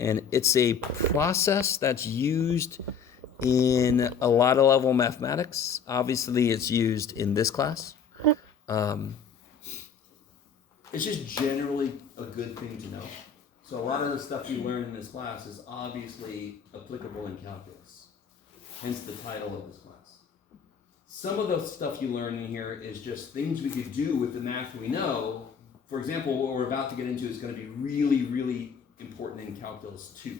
And it's a process that's used in a lot of level mathematics. Obviously, it's used in this class. It's just generally a good thing to know. So a lot of the stuff you learn in this class is obviously applicable in calculus, hence the title of this class. Some of the stuff you learn in here is just things we could do with the math we know. For example, what we're about to get into is going to be really, really important in Calculus 2. You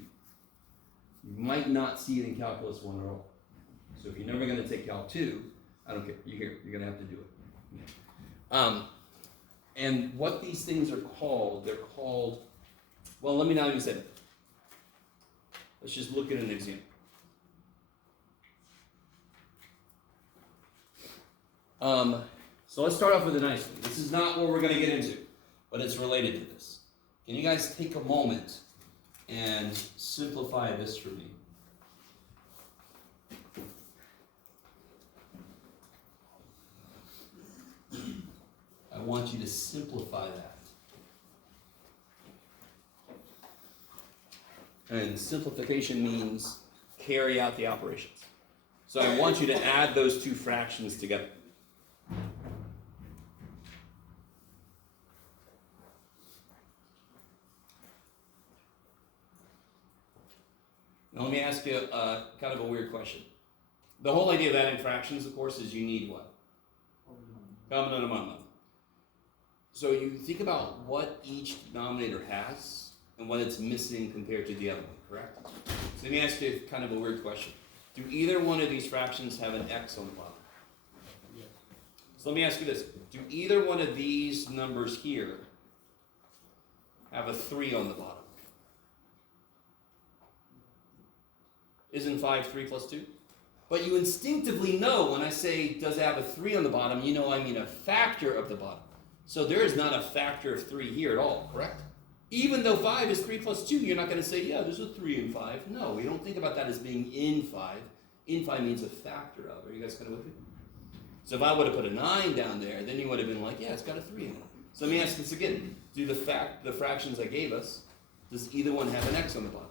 might not see it in Calculus 1 at all. So if you're never going to take Calc 2, I don't care. You're here. You're going to have to do it. And what these things are called, they're called, well, let me not even say it. Let's just look at an example. So let's start off with a nice one. This is not what we're going to get into, but it's related to this. Can you guys take a moment and simplify this for me? I want you to simplify that. And simplification means carry out the operations. So I want you to add those two fractions together. Now let me ask you kind of a weird question. The whole idea of adding fractions, of course, is you need what? Common denominator. So you think about what each denominator has and what it's missing compared to the other one, correct? So let me ask you kind of a weird question. Do either one of these fractions have an x on the bottom? Yes. So let me ask you this. Do either one of these numbers here have a 3 on the bottom? Isn't 5 3 plus 2? But you instinctively know when I say, does it have a 3 on the bottom, you know I mean a factor of the bottom. So there is not a factor of 3 here at all, correct? Even though 5 is 3 plus 2, you're not going to say, yeah, there's a 3 in 5. No, we don't think about that as being in 5. In 5 means a factor of. Are you guys kind of with me? So if I would have put a 9 down there, then you would have been like, yeah, it's got a 3 in it. So let me ask this again. Do the fractions I gave us, does either one have an x on the bottom?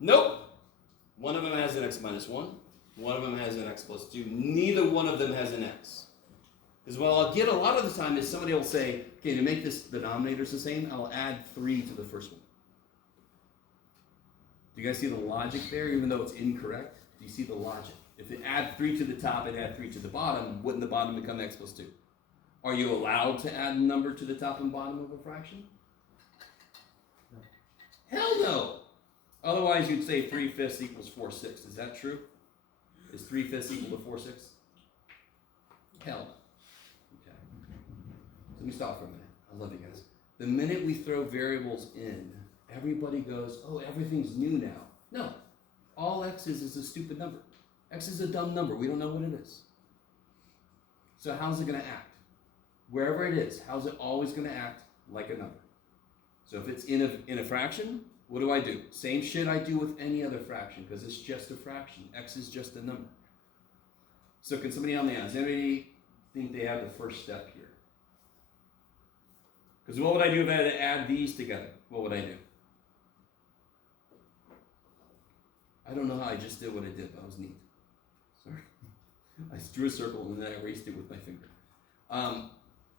Nope. One of them has an x minus 1. One of them has an x plus 2. Neither one of them has an x. Because what I'll get a lot of the time is somebody will say, okay, to make this denominators the same, I'll add 3 to the first one. Do you guys see the logic there, even though it's incorrect? Do you see the logic? If it add 3 to the top and add 3 to the bottom, wouldn't the bottom become x plus 2? Are you allowed to add a number to the top and bottom of a fraction? No. Hell no! Otherwise, you'd say 3/5 equals 4/6. Is that true? Is 3/5 equal to 4/6? Hell. Okay. So let me stop for a minute. I love you guys. The minute we throw variables in, everybody goes, oh, everything's new now. No. All x is a stupid number. X is a dumb number. We don't know what it is. So how's it going to act? Wherever it is, how's it always going to act? Like a number. So if it's in a fraction, what do? Same shit I do with any other fraction, because it's just a fraction. X is just a number. So can somebody help me out? Does anybody think they have the first step here? Because what would I do if I had to add these together? What would I do? I don't know how I just did what I did, but it was neat. Sorry. I drew a circle and then I erased it with my finger.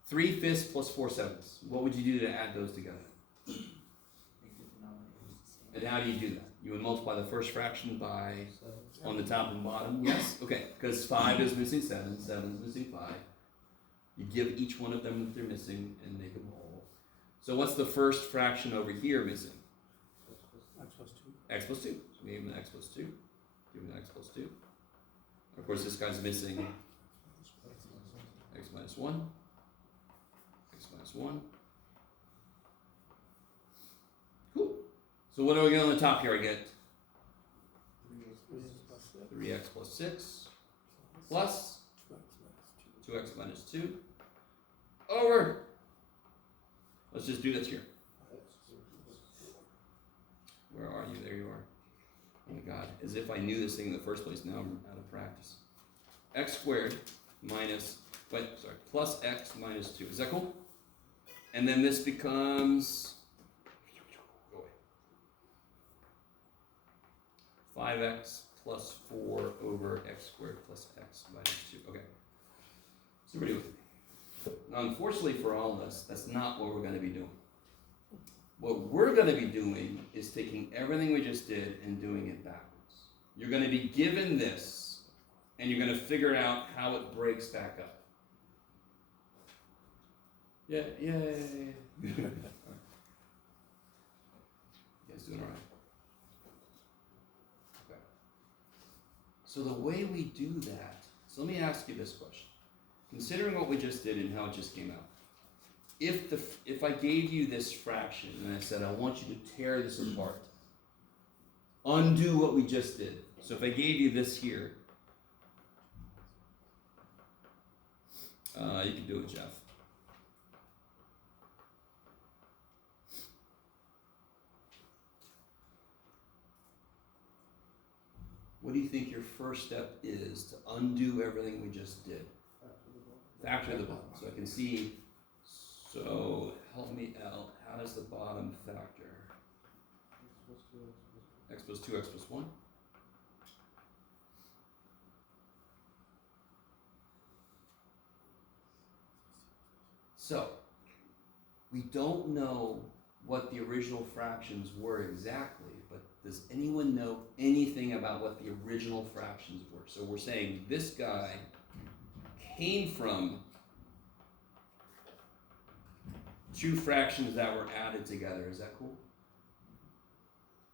3/5 plus 4/7. What would you do to add those together? And how do you do that? You would multiply the first fraction by on the top and bottom. Yes? Okay. Because 5 is missing 7. 7 is missing 5. You give each one of them what they're missing and make them whole. So what's the first fraction over here missing? X plus 2. X plus 2. So we give him an x plus 2. Give him an x plus 2. Of course, this guy's missing x minus 1. X minus 1. Cool. So what do we get on the top here? I get 3x plus 6 plus 2x minus 2 over. Let's just do this here. Where are you? There you are. Oh my God. As if I knew this thing in the first place. Now I'm out of practice. X squared plus x minus 2. Is that cool? And then this becomes, go away. 5x plus 4 over x squared plus x minus 2. Okay. So everybody with me? Now, unfortunately for all of us, that's not what we're going to be doing. What we're going to be doing is taking everything we just did and doing it backwards. You're going to be given this, and you're going to figure out how it breaks back up. Yeah. You guys doing all right? Okay. So the way we do that, so let me ask you this question. Considering what we just did and how it just came out, if I gave you this fraction and I said I want you to tear this apart, undo what we just did. So if I gave you this here, you can do it, Jeff. What do you think your first step is to undo everything we just did? Factor the bottom. So I can see, so help me out. How does the bottom factor? X plus 2, x plus 1. So, we don't know what the original fractions were exactly, but does anyone know anything about what the original fractions were? So we're saying this guy came from two fractions that were added together. Is that cool?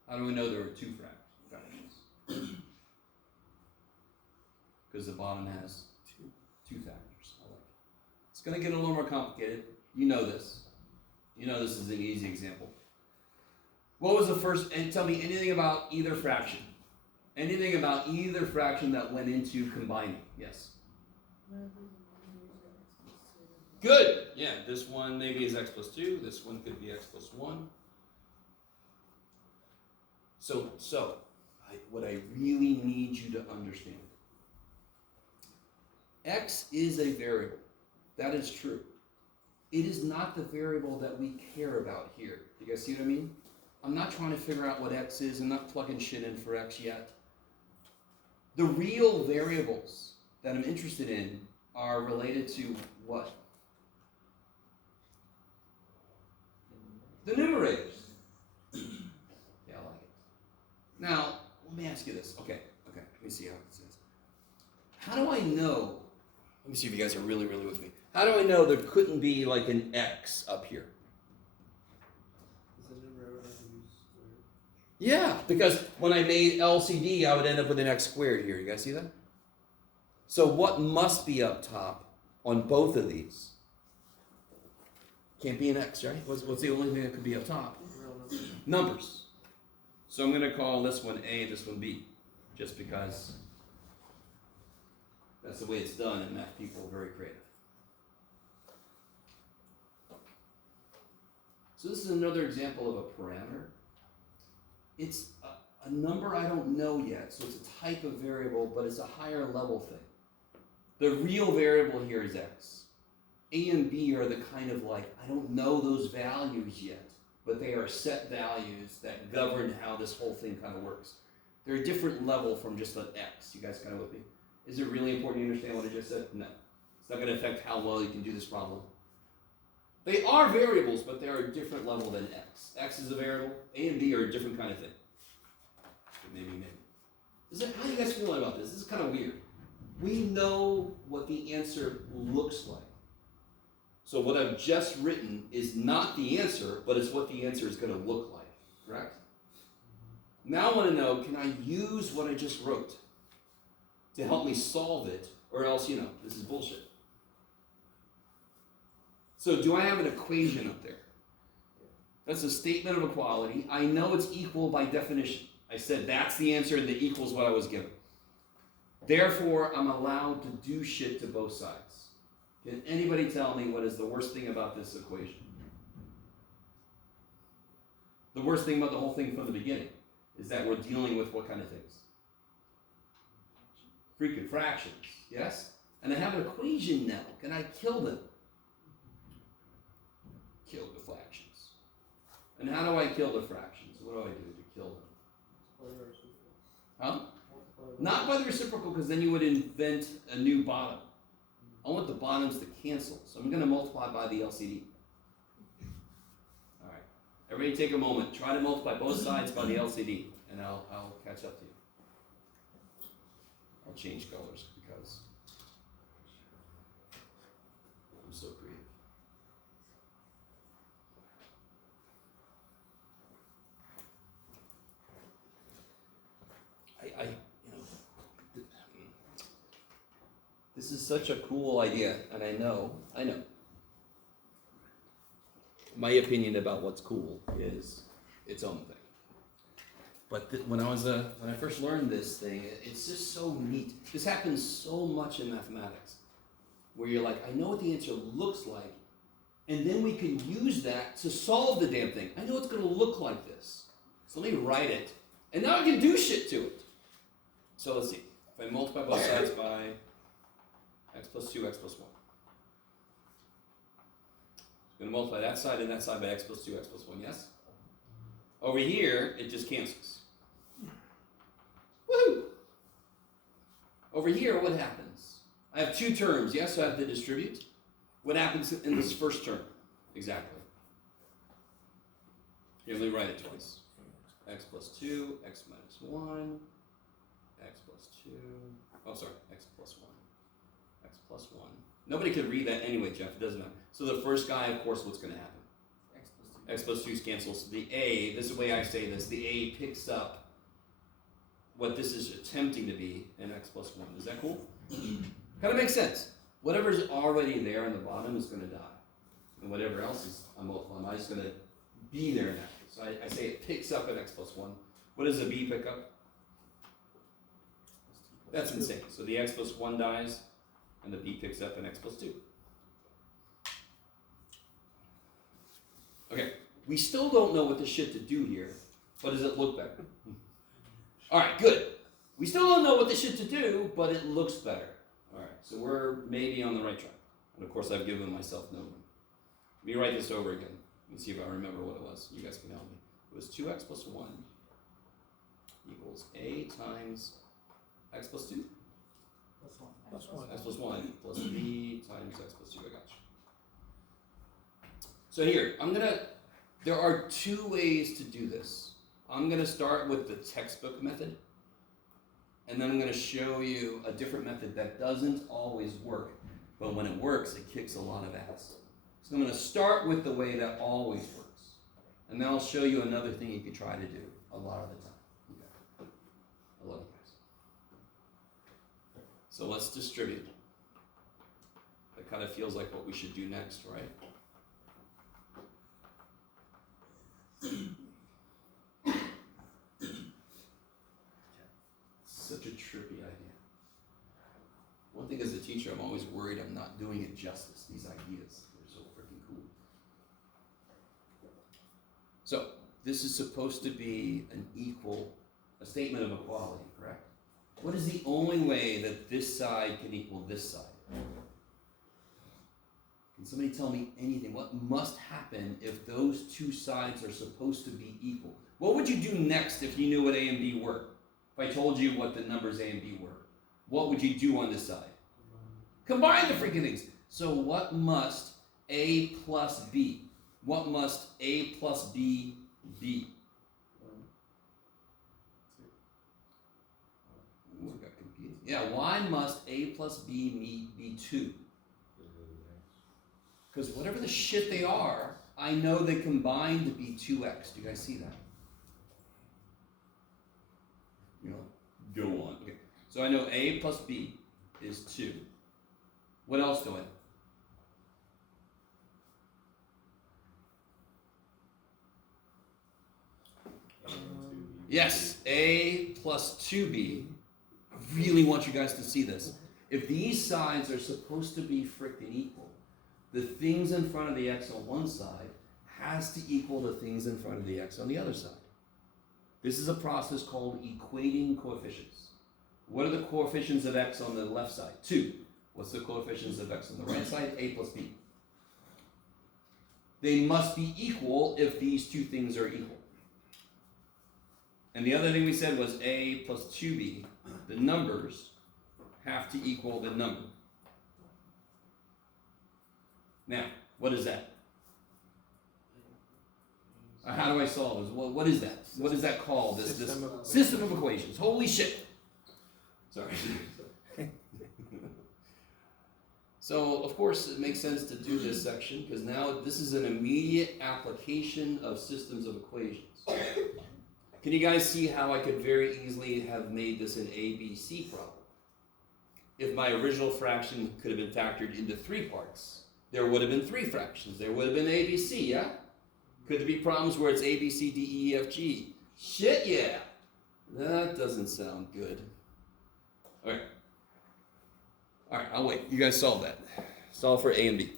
How do we know there were two fractions? Because the bottom has two factors. I like it. It's going to get a little more complicated. You know this. You know this is an easy example. What was the first, and tell me anything about either fraction. Anything about either fraction that went into combining. Yes. Good. Yeah, this one maybe is x plus 2. This one could be x plus 1. So what I really need you to understand. X is a variable. That is true. It is not the variable that we care about here. You guys see what I mean? I'm not trying to figure out what x is. I'm not plugging shit in for x yet. The real variables that I'm interested in are related to what? The numerators. Yeah, I like it. Now, let me ask you this. Okay, let me see how it says. How do I know? Let me see if you guys are really, really with me. How do I know there couldn't be like an x up here? Yeah, because when I made LCD, I would end up with an x squared here. You guys see that? So what must be up top on both of these? Can't be an x, right? What's the only thing that could be up top? Numbers. So I'm going to call this one A and this one B, just because that's the way it's done, and math people are very creative. So this is another example of a parameter. It's a number I don't know yet, so it's a type of variable, but it's a higher level thing. The real variable here is x. A and B are the kind of like, I don't know those values yet, but they are set values that govern how this whole thing kind of works. They're a different level from just an x. You guys kind of with me? Is it really important to understand what I just said? No. It's not going to affect how well you can do this problem. They are variables, but they are a different level than x. X is a variable. A and B are a different kind of thing. Maybe. How do you guys feel about this? This is kind of weird. We know what the answer looks like. So what I've just written is not the answer, but it's what the answer is going to look like. Correct? Now I want to know, can I use what I just wrote to help me solve it, or else, this is bullshit. So do I have an equation up there? That's a statement of equality. I know it's equal by definition. I said that's the answer and that equals what I was given. Therefore, I'm allowed to do shit to both sides. Can anybody tell me what is the worst thing about this equation? The worst thing about the whole thing from the beginning is that we're dealing with what kind of things? Freaking fractions, yes? And I have an equation now. Can I kill them? Kill the fractions. And how do I kill the fractions? What do I do to kill them? Huh? Not by the reciprocal, because then you would invent a new bottom. I want the bottoms to cancel, so I'm going to multiply by the LCD. All right. Everybody take a moment. Try to multiply both sides by the LCD, and I'll catch up to you. I'll change colors because I'm so creative. This is such a cool idea, and I know. My opinion about what's cool is its own thing. But when I first learned this thing, it's just so neat. This happens so much in mathematics, where you're like, I know what the answer looks like, and then we can use that to solve the damn thing. I know it's going to look like this, so let me write it, and now I can do shit to it. So let's see. If I multiply both sides by x plus 2, x plus 1. I'm going to multiply that side and that side by x plus 2, x plus 1, yes? Over here, it just cancels. Woohoo! Over here, what happens? I have two terms, yes? So I have to distribute. What happens in this first term? Exactly. Here, let me write it twice. X plus 2, x minus 1, x plus 2, oh sorry, x plus 1, x plus 1. Nobody could read that anyway, Jeff, it doesn't matter. So the first guy, of course, what's going to happen? X plus 2 cancels. The A, this is the way I say this, the A picks up what this is attempting to be in x plus 1. Is that cool? Kind of makes sense. Whatever's already there on the bottom is going to die. And whatever else is I'm just going to be there now. So I say it picks up at x plus 1. What does the B pick up? That's insane. So the x plus 1 dies, and the B picks up an x plus 2. Okay, we still don't know what the shit to do here, but does it look better? All right, good. We still don't know what the shit to do, but it looks better. All right, so we're maybe on the right track. And of course, I've given myself no room. Let me write this over again and see if I remember what it was. You guys can help me. It was 2x plus 1 equals A times x plus 2? Plus 1. X plus 1 plus B times x plus 2. I got you. So here, there are two ways to do this. I'm going to start with the textbook method, and then I'm going to show you a different method that doesn't always work, but when it works, it kicks a lot of ass. So I'm going to start with the way that always works, and then I'll show you another thing you can try to do a lot of the time. Okay. I love you guys. So let's distribute. That kind of feels like what we should do next, right? Such a trippy idea. One thing as a teacher, I'm always worried I'm not doing it justice, these ideas. They're so freaking cool. So, this is supposed to be a statement of equality, correct? What is the only way that this side can equal this side? Can somebody tell me anything? What must happen if those two sides are supposed to be equal? What would you do next if you knew what A and B were? If I told you what the numbers A and B were, what would you do on this side? Combine the freaking things. So what must A plus B? What must A plus B be? Ooh, I got confused. Yeah, why must A plus B be 2? Because whatever the shit they are, I know they combine to be 2x. Do you guys see that? You know, go on. Okay. So I know A plus B is 2. What else do I know? Yes, A plus 2B. I really want you guys to see this. If these sides are supposed to be freaking equal, the things in front of the x on one side has to equal the things in front of the x on the other side. This is a process called equating coefficients. What are the coefficients of x on the left side? 2. What's the coefficients of x on the right side? A plus b. They must be equal if these two things are equal. And the other thing we said was a plus 2b, the numbers have to equal the number. Now, what is that? How do I solve this? What is that? What is that called? This system of equations. Holy shit! Sorry. So, of course, it makes sense to do this section because now this is an immediate application of systems of equations. Can you guys see how I could very easily have made this an ABC problem? If my original fraction could have been factored into 3 parts, there would have been 3 fractions. There would have been ABC, yeah? Could there be problems where it's A, B, C, D, E, F, G? Shit, yeah! That doesn't sound good. Okay. Alright, I'll wait. You guys solve that. Solve for A and B.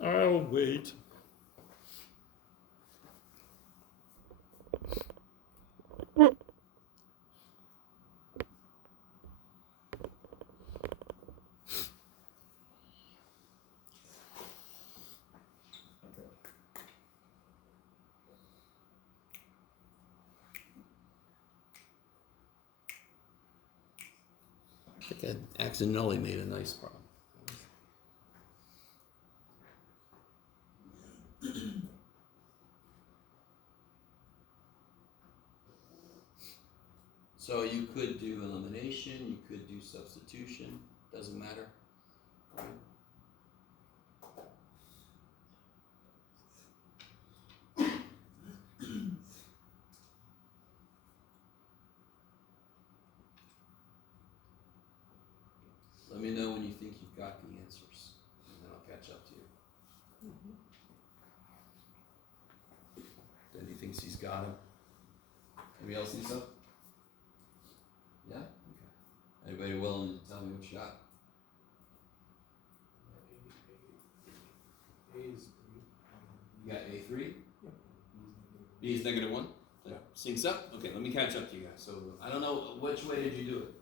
I'll wait. I think I accidentally made a nice problem. So you could do elimination, you could do substitution, doesn't matter. Right? Let me know when you think you've got the answers, and then I'll catch up to you. Then he thinks he's got them. Anybody else think so? Yeah? Okay. Anybody willing to tell me what you got? You got A3? B is -1? Yeah. Syncs up? Okay, let me catch up to you guys. So, I don't know, which way did you do it?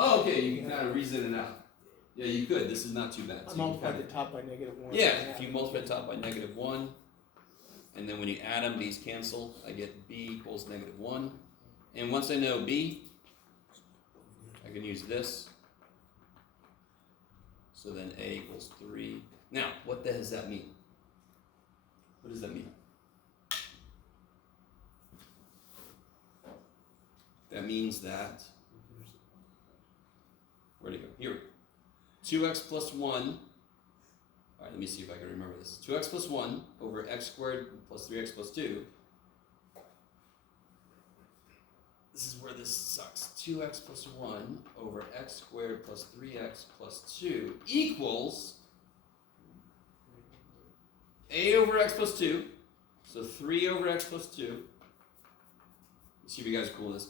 Oh, okay, you can kind of reason it out. Yeah, you could. This is not too bad. I So multiplied the top by -1. yeah, if you multiply top by -1, and then when you add them, these cancel, I get B equals -1. And once I know B, I can use this. So then A equals 3. Now, what does that mean? What does that mean? That means that, where'd it go? Here. 2x plus 1. Alright, let me see if I can remember this. 2x plus 1 over x squared plus 3x plus 2. This is where this sucks. 2x plus 1 over x squared plus 3x plus 2 equals a over x plus 2. So 3 over x plus 2. Let's see if you guys are cool with this.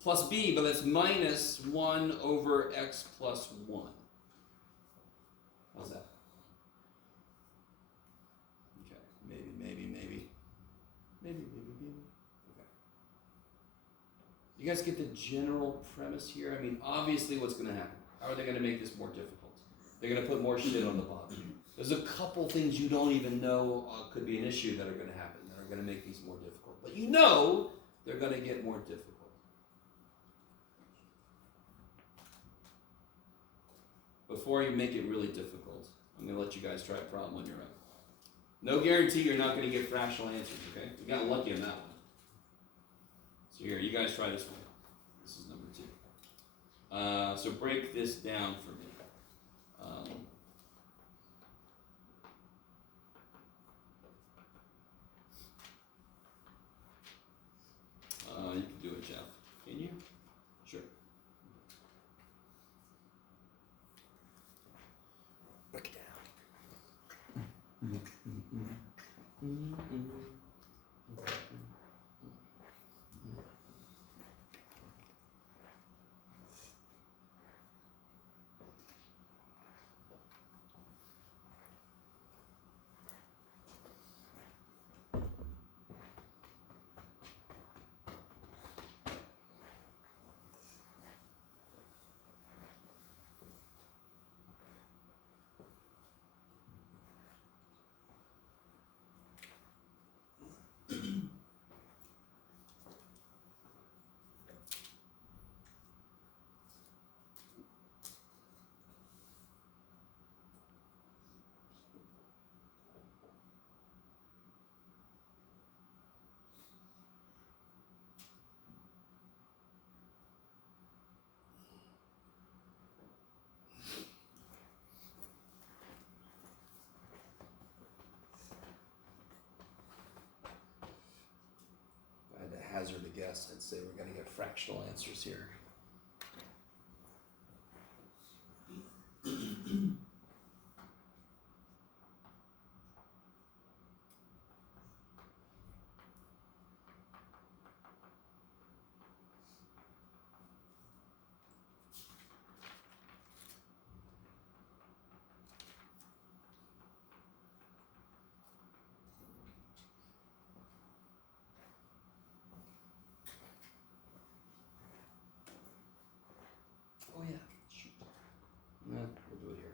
Plus b, but that's minus 1 over x plus 1. How's that? Okay, maybe. Okay. You guys get the general premise here? I mean, obviously what's going to happen? How are they going to make this more difficult? They're going to put more shit on the bottom. There's a couple things you don't even know could be an issue that are going to happen, that are going to make these more difficult. But you know they're going to get more difficult. Before you make it really difficult, I'm going to let you guys try a problem on your own. No guarantee you're not going to get fractional answers, okay? You got lucky on that one. So here, you guys try this one. This is number 2. So break this down for me. You can do it, Jeff. Can you? Sure. Break it down. hazard a guess, I'd say we're gonna get fractional answers here. Oh yeah, shoot. Nah, we'll do it here.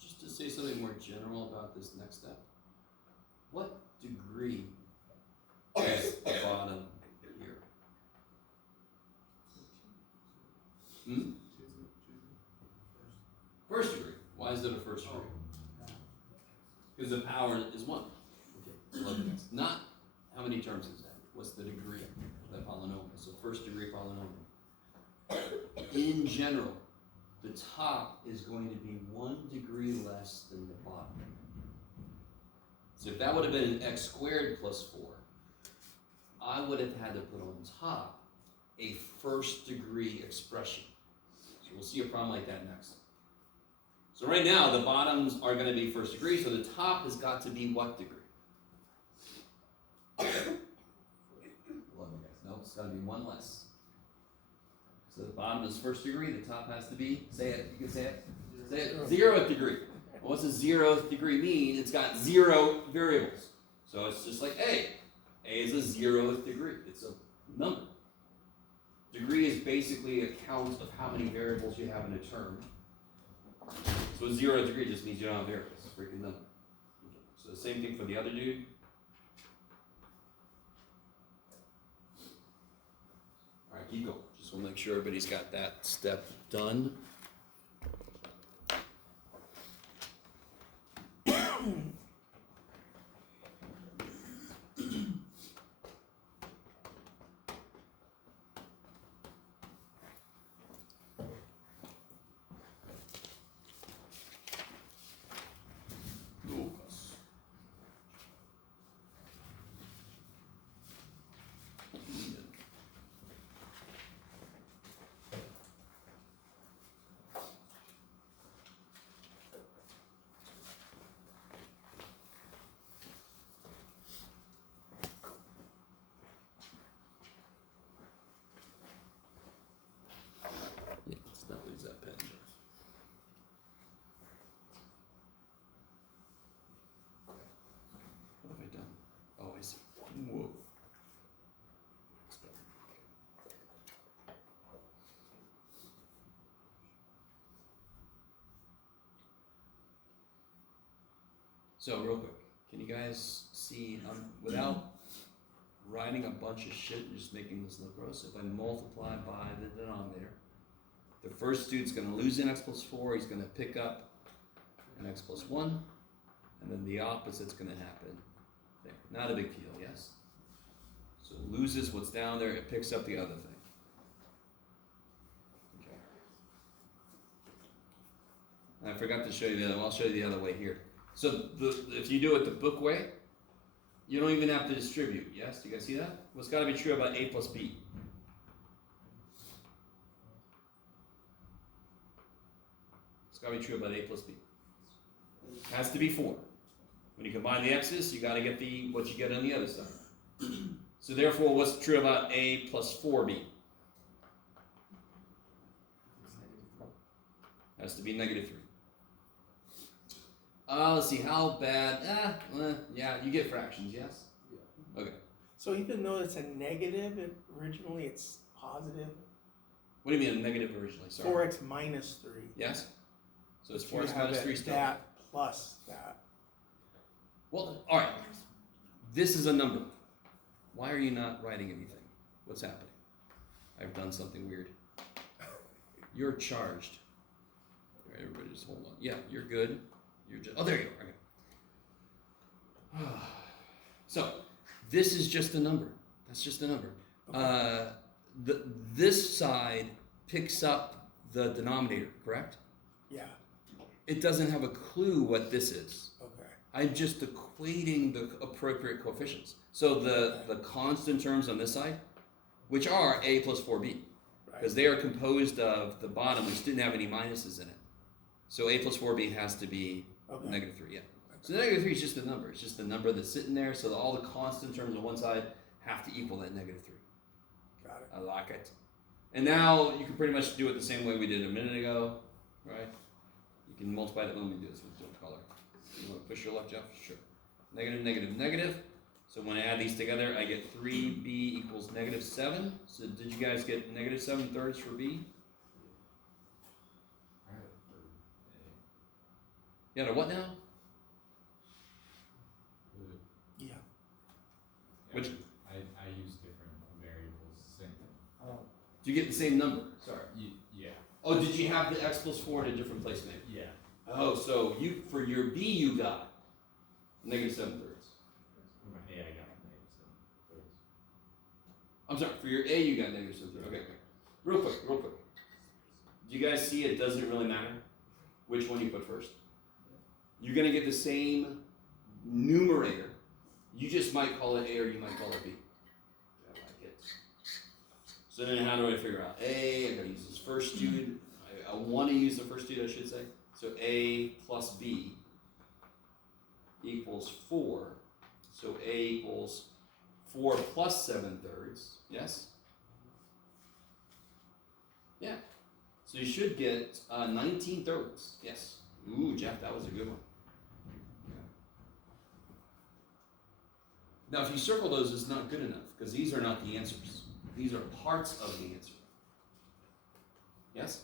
Just to say something more general about this next step, what degree is the bottom here? Hmm? First degree. Why is it a first degree? Because the power is 1. Okay, 11x. Not how many terms is that? What's the degree of that polynomial? So first degree polynomial. In general, the top is going to be 1 degree less than the bottom. So if that would have been an x squared plus 4, I would have had to put on top a first degree expression. So we'll see a problem like that next. So right now, the bottoms are going to be first degree, so the top has got to be what degree? 11, guys. No, it's got to be 1 less. So the bottom is first degree, the top has to be, say it, you can say it. Say it, 0th degree. Well, what's a 0th degree mean? It's got 0 variables. So it's just like A. A is a 0th degree. It's a number. Degree is basically a count of how many variables you have in a term. So a 0th degree just means you don't have variables. It's a freaking number. Okay. So the same thing for the other dude. All right, keep going. Just want to make sure everybody's got that step done. Let's not lose that pen. What have I done? Oh, I see. Whoa. So real quick, can you guys see, without writing a bunch of shit and just making this look gross, if I multiply by the denominator, the first dude's going to lose an x plus 4, he's going to pick up an x plus 1, and then the opposite's going to happen there. Not a big deal, yes? So it loses what's down there, it picks up the other thing. Okay. I forgot to show you the other one. I'll show you the other way here. So if you do it the book way, you don't even have to distribute, yes? Do you guys see that? What's got to be true about a plus b? It's got to be true about a plus b. It has to be 4. When you combine the x's, you got to get what you get on the other side. So therefore, what's true about a plus 4b? Has to be -3. Let's see, how bad? Yeah, you get fractions, yes? Yeah. Okay. So even though it's a negative, originally it's positive. What do you mean a negative originally? Sorry. 4x minus 3. Yes? So it's You 4x have minus it 3 still. that plus that. Well, alright. This is a number. Why are you not writing anything? What's happening? I've done something weird. You're charged. All right, everybody just hold on. Yeah, you're good. You're just, oh, there you go. Okay. So, this is just a number. That's just a number. This side picks up the denominator, correct? Yeah. It doesn't have a clue what this is. Okay. I'm just equating the appropriate coefficients. So the constant terms on this side, which are a plus 4b, because they are composed of the bottom, which didn't have any minuses in it. So a plus 4b has to be -3, yeah. So -3 is just a number. It's just a number that's sitting there, so that all the constant terms on one side have to equal that -3. Got it. I like it. And now you can pretty much do it the same way we did a minute ago, right? You can multiply that. Let me do this with different color. You want to push your left, Jeff? Sure. Negative, negative, negative. So when I add these together, I get 3b equals -7. So did you guys get -7/3 for b? You got a what now? Yeah. Which? I use different variables, same thing. Do you get the same number? Sorry. Yeah. Oh, did you have the x plus 4 in a different place maybe? Yeah. Oh, so you for your b you got -7/3. For my A, I got -7/3. I'm sorry, for your A you got -7/3. Okay. Real quick. Do you guys see it doesn't really matter which one you put first? You're gonna get the same numerator. You just might call it A or you might call it B. I like it. So then how do I figure out A? I gotta use this first student. I want to use the first student, I should say. So A plus B equals 4. So A equals 4 plus 7/3. Yes? Yeah. So you should get 19/3. Yes. Ooh, Jeff, that was a good one. Now, if you circle those, it's not good enough, because these are not the answers. These are parts of the answer. Yes?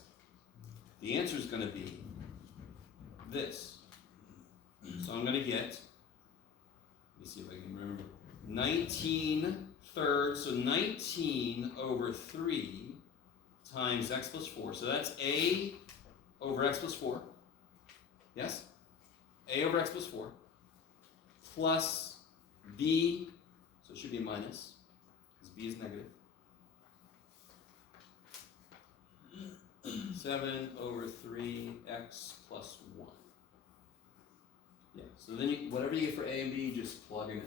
The answer is going to be this. So I'm going to get, let me see if I can remember, 19/3, so 19/3 times x plus 4. So that's A over x plus 4. Yes? A over x plus 4 plus b, so it should be minus, because b is negative. 7/3x plus 1. Yeah, so then you, whatever you get for a and b, just plug them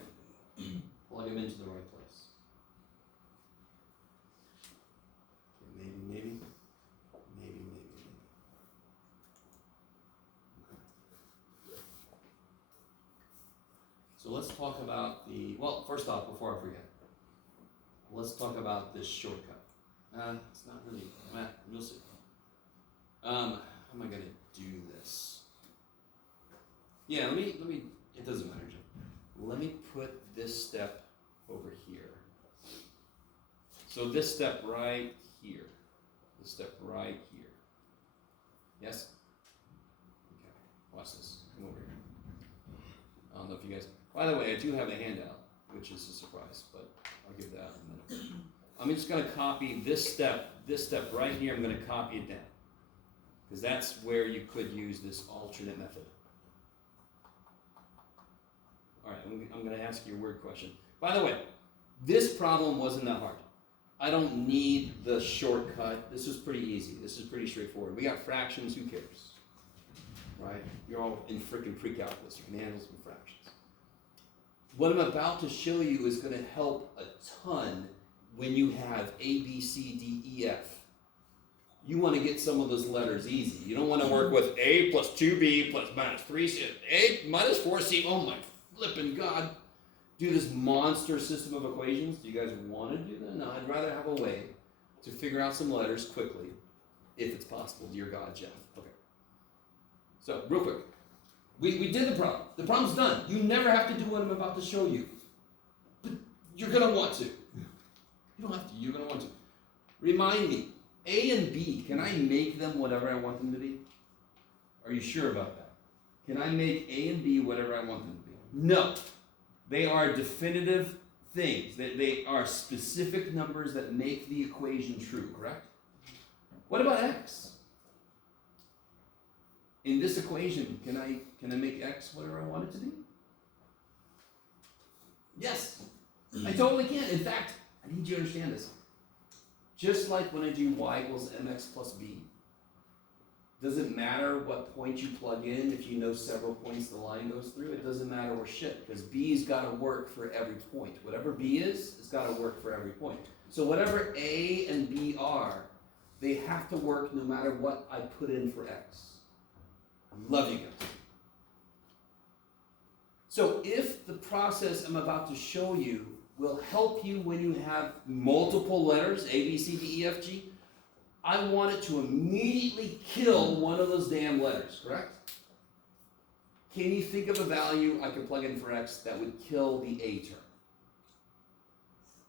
in. Plug them into the right place. Okay, maybe. So let's talk about well, first off, before I forget, let's talk about this shortcut. It's not really, you'll see. How am I going to do this? Yeah, let me, it doesn't matter, Jim. Let me put this step over here. So this step right here. This step right here. Yes? Okay, watch this. Come over here. I don't know if you guys, by the way, I do have a handout, which is a surprise, but I'll give that in a minute. I'm just going to copy this step right here, I'm going to copy it down. Because that's where you could use this alternate method. All right, I'm going to ask you a weird question. By the way, this problem wasn't that hard. I don't need the shortcut. This is pretty easy. This is pretty straightforward. We got fractions, who cares? Right? You're all in freaking pre-calculus, or handles with fractions. What I'm about to show you is going to help a ton when you have A, B, C, D, E, F. You want to get some of those letters easy. You don't want to work with A plus 2B plus minus 3C, A minus 4C. Oh my flippin' God. Do this monster system of equations. Do you guys want to do that? No, I'd rather have a way to figure out some letters quickly, if it's possible. Dear God, Jeff. Okay. So, real quick. We did the problem. The problem's done. You never have to do what I'm about to show you. But you're going to want to. You don't have to. You're going to want to. Remind me, A and B, can I make them whatever I want them to be? Are you sure about that? Can I make A and B whatever I want them to be? No. They are definitive things. They are specific numbers that make the equation true, correct? What about X? In this equation, can I make X whatever I want it to be? Yes, I totally can. In fact, I need you to understand this. Just like when I do y equals mx plus b, doesn't matter what point you plug in if you know several points the line goes through, it doesn't matter where shit, because b's got to work for every point. Whatever b is, it's got to work for every point. So whatever a and b are, they have to work no matter what I put in for x. Love you guys. So if the process I'm about to show you will help you when you have multiple letters, A, B, C, D, E, F, G, I want it to immediately kill one of those damn letters, correct? Can you think of a value I could plug in for x that would kill the A term?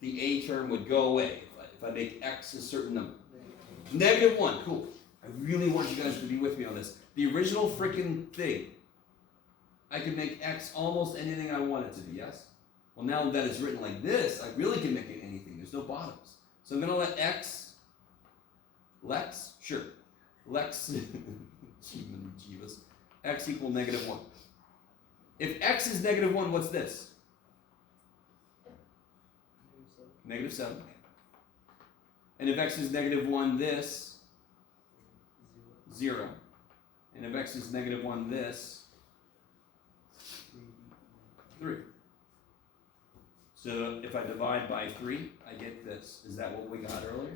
The A term would go away if I make x a certain number. -1, cool. I really want you guys to be with me on this. The original freaking thing, I could make x almost anything I want it to be, yes? Well, now that it's written like this, I really can make it anything. There's no bottoms. So I'm going to let x, lex, sure, lex, x equal -1. If x is -1, what's this? -7. And if x is -1, this, 0. And if x is -1, this, 3. So if I divide by 3, I get this. Is that what we got earlier?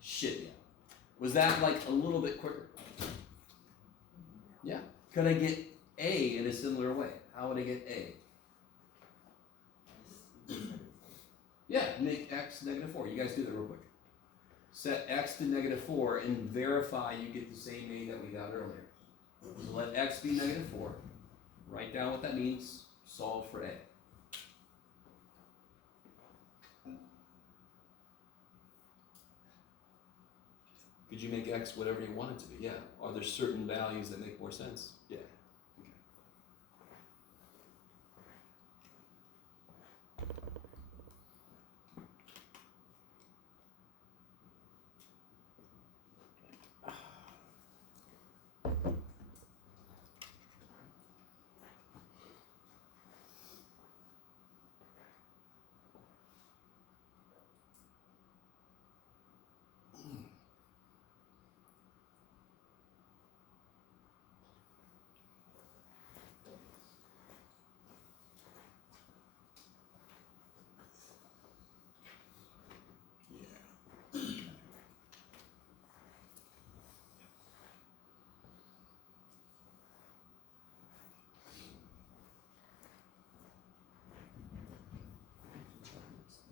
Shit, yeah. Was that like a little bit quicker? Yeah. Could I get A in a similar way? How would I get A? Yeah, make x -4. You guys do that real quick. Set x to -4 and verify you get the same A that we got earlier. So let x be -4. Write down what that means. Solve for A. Could you make x whatever you want it to be? Yeah. Are there certain values that make more sense? Yeah. Okay.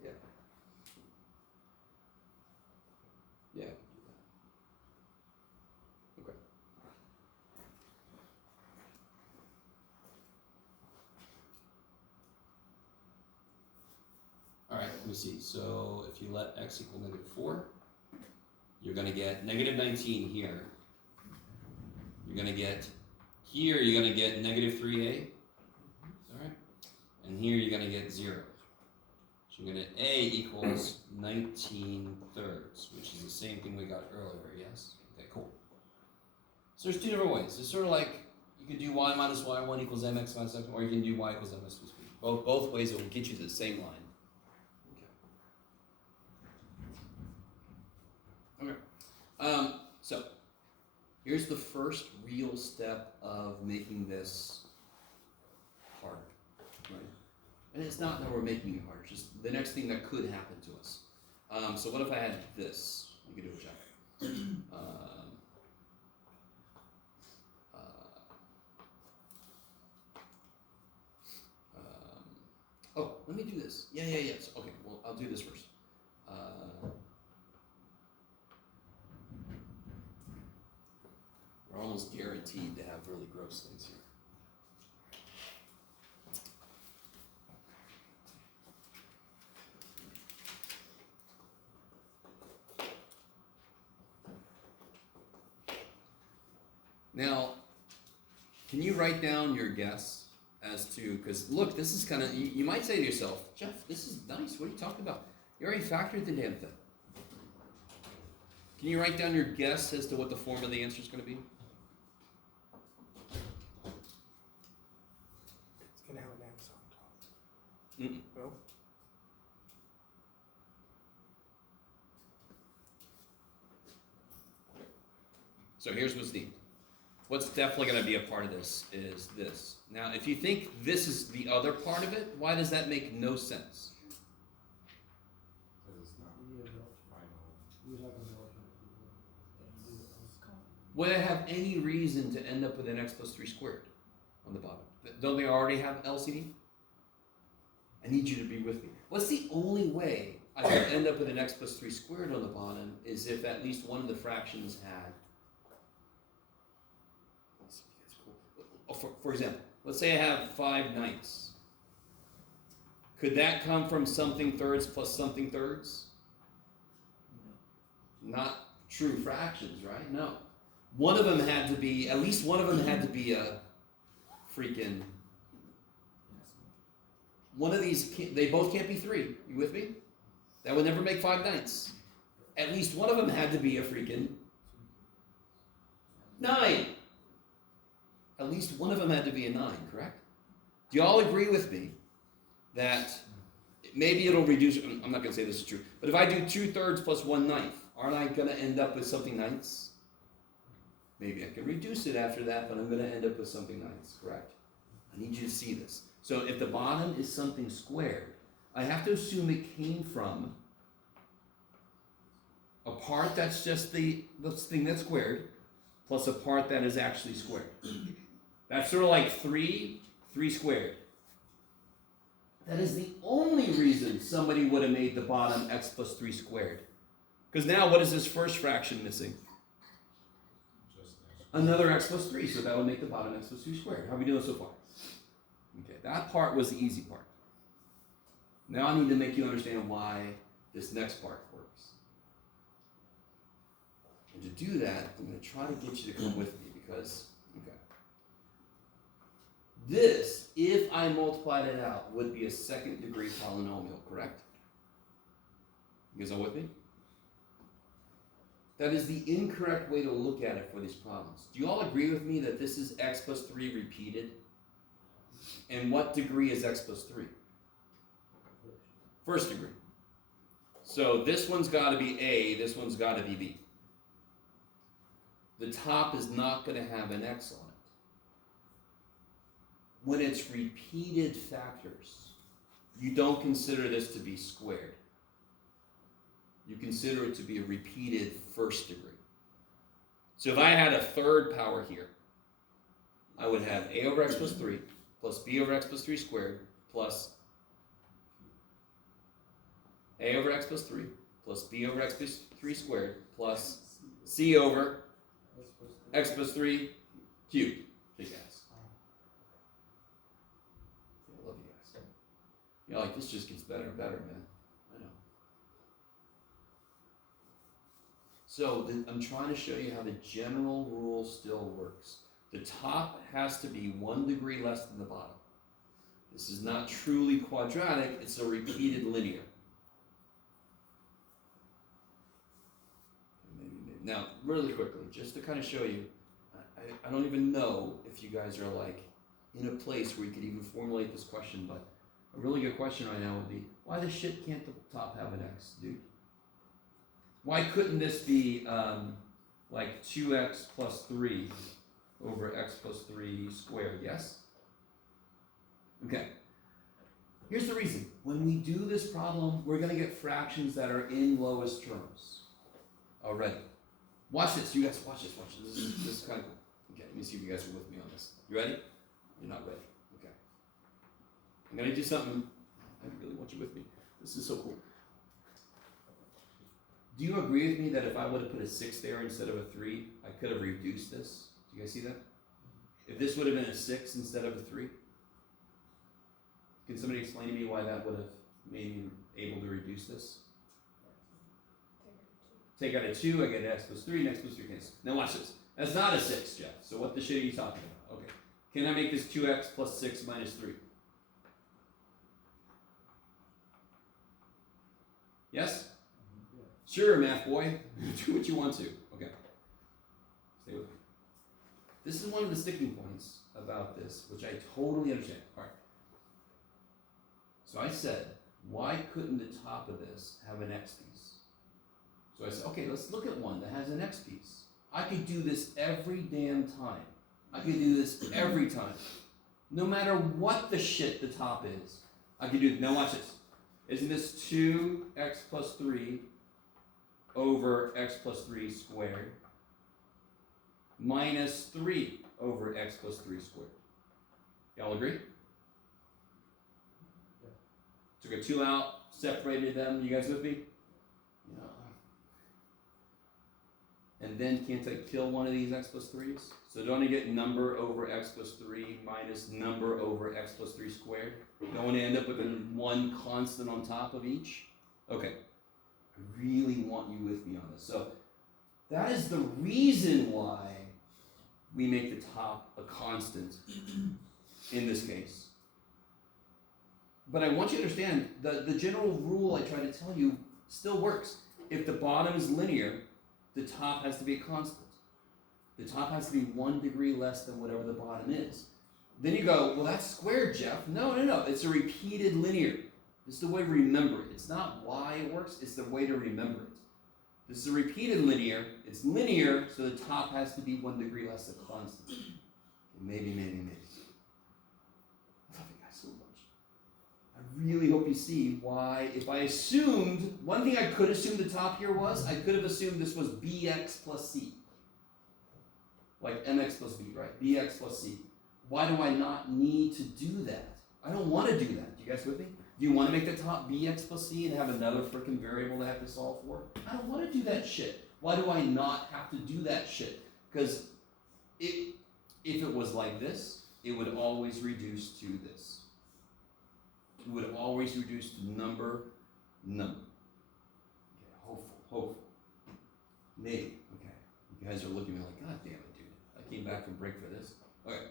Yeah. Yeah. Okay. All right, let me see. So if you let x equal -4, you're going to get -19 here. You're going to get, here you're going to get -3a. All right? And here you're going to get 0. So you're going to A equals 19/3, which is the same thing we got earlier, yes? Okay, cool. So there's two different ways. It's sort of like you could do y minus y1 equals mx minus x, or you can do y equals mx plus b. Both ways will get you to the same line. Okay. So here's the first real step of making this harder, right? And it's not that we're making it harder, it's just the next thing that could happen to us. So what if I had this? You could do a check. Oh, let me do this. Yeah. So, okay, well, I'll do this first. We're almost almost guaranteed to have really gross things here. Now, can you write down your guess as to, because look, this is kind of, you might say to yourself, Jeff, this is nice, what are you talking about? You already factored the damn thing. Can you write down your guess as to what the form of the answer is going to be? It's gonna have an X on top. Mm-mm. No? So here's what's neat. What's definitely going to be a part of this is this. Now, if you think this is the other part of it, why does that make no sense? Because it's not final. Would I have any reason to end up with an x plus 3 squared on the bottom? Don't they already have LCD? I need you to be with me. What's the only way I could end up with an x plus 3 squared on the bottom is if at least one of the fractions had. For example, let's say I have 5/9. Could that come from something thirds plus something thirds? Not true fractions, right? No. One of them had to be, at least one of them had to be a freaking, one of these, they both can't be 3. You with me? That would never make 5/9. At least one of them had to be a freaking 9. At least one of them had to be a 9, correct? Do you all agree with me that maybe it'll reduce, I'm not going to say this is true, but if I do 2/3 plus 1/9, aren't I going to end up with something 9ths? Maybe I can reduce it after that, but I'm going to end up with something 9ths, correct? I need you to see this. So if the bottom is something squared, I have to assume it came from a part that's just the thing that's squared, plus a part that is actually squared. That's sort of like 3 squared. That is the only reason somebody would have made the bottom x plus 3 squared. Because now what is this first fraction missing? Just Another x plus 3, so that would make the bottom x plus 3 squared. How are we doing so far? Okay, that part was the easy part. Now I need to make you understand why this next part works. And to do that, I'm going to try to get you to come with me because, okay. This, if I multiplied it out, would be a second degree polynomial, correct? You guys all with me? That is the incorrect way to look at it for these problems. Do you all agree with me that this is x plus 3 repeated? And what degree is x plus 3? First degree. So this one's got to be A, this one's got to be B. The top is not going to have an x on it. When it's repeated factors, you don't consider this to be squared. You consider it to be a repeated first degree. So if I had a third power here, I would have a over x plus 3 plus b over x plus 3 squared plus a over x plus 3 plus b over x plus 3 squared plus c over x plus 3 cubed. Big ass. I love you guys. You're like, this just gets better and better, man. I know. So I'm trying to show you how the general rule still works. The top has to be 1 degree less than the bottom. This is not truly quadratic, it's a repeated linear. Now, really quickly, just to kind of show you, I don't even know if you guys are like in a place where you could even formulate this question, but a really good question right now would be, why the shit can't the top have an x, dude? Why couldn't this be like 2x plus 3 over x plus 3 squared, yes? Okay. Here's the reason. When we do this problem, we're going to get fractions that are in lowest terms already. Watch this, you guys, watch this. This is kind of cool. Okay, let me see if you guys are with me on this. You ready? You're not ready. Okay. I'm going to do something. I really want you with me. This is so cool. Do you agree with me that if I would have put a 6 there instead of a 3, I could have reduced this Do you guys see that? If this would have been a 6 instead of a 3, can somebody explain to me why that would have made me able to reduce this? Take out a 2, I get x plus 3, and x plus 3 cancels. Now watch this. That's not a 6, Jeff. So what the shit are you talking about? Okay. Can I make this 2x plus 6 minus 3? Yes? Yeah. Sure, math boy. Do what you want to. Okay. Stay with me. This is one of the sticking points about this, which I totally understand. Alright. So I said, why couldn't the top of this have an x piece? So I said, okay, let's look at one that has an x piece. I could do this every damn time. I could do this every time. No matter what the shit the top is. I could do it. Now watch this. Isn't this 2x plus 3 over x plus 3 squared minus 3 over x plus 3 squared? Y'all agree? Yeah. Took a 2 out, separated them. You guys with me? Yeah. And then can't I kill one of these x plus 3s? So don't I get number over x plus 3 minus number over x plus 3 squared? Don't want to end up with one constant on top of each? Okay. I really want you with me on this. So that is the reason why we make the top a constant in this case. But I want you to understand the general rule I try to tell you still works. If the bottom is linear, the top has to be a constant. The top has to be 1 degree less than whatever the bottom is. Then you go, well, that's squared, Jeff. No. It's a repeated linear. This is the way to remember it. It's not why it works, it's the way to remember it. This is a repeated linear. It's linear, so the top has to be 1 degree less than constant. Maybe. I love you guys so much. I really hope you see why, if I assumed, one thing I could assume the top here was, I could have assumed this was bx plus c. Like mx plus b, right? Bx plus c. Why do I not need to do that? I don't want to do that. Do you guys with me? Do you want to make the top bx plus c and have another freaking variable to have to solve for? I don't want to do that shit. Why do I not have to do that shit? Because if it was like this, it would always reduce to this. It would always reduce to number. Okay, hopeful. Maybe. Okay. You guys are looking at me like, God damn it, dude. I came back from break for this. Okay.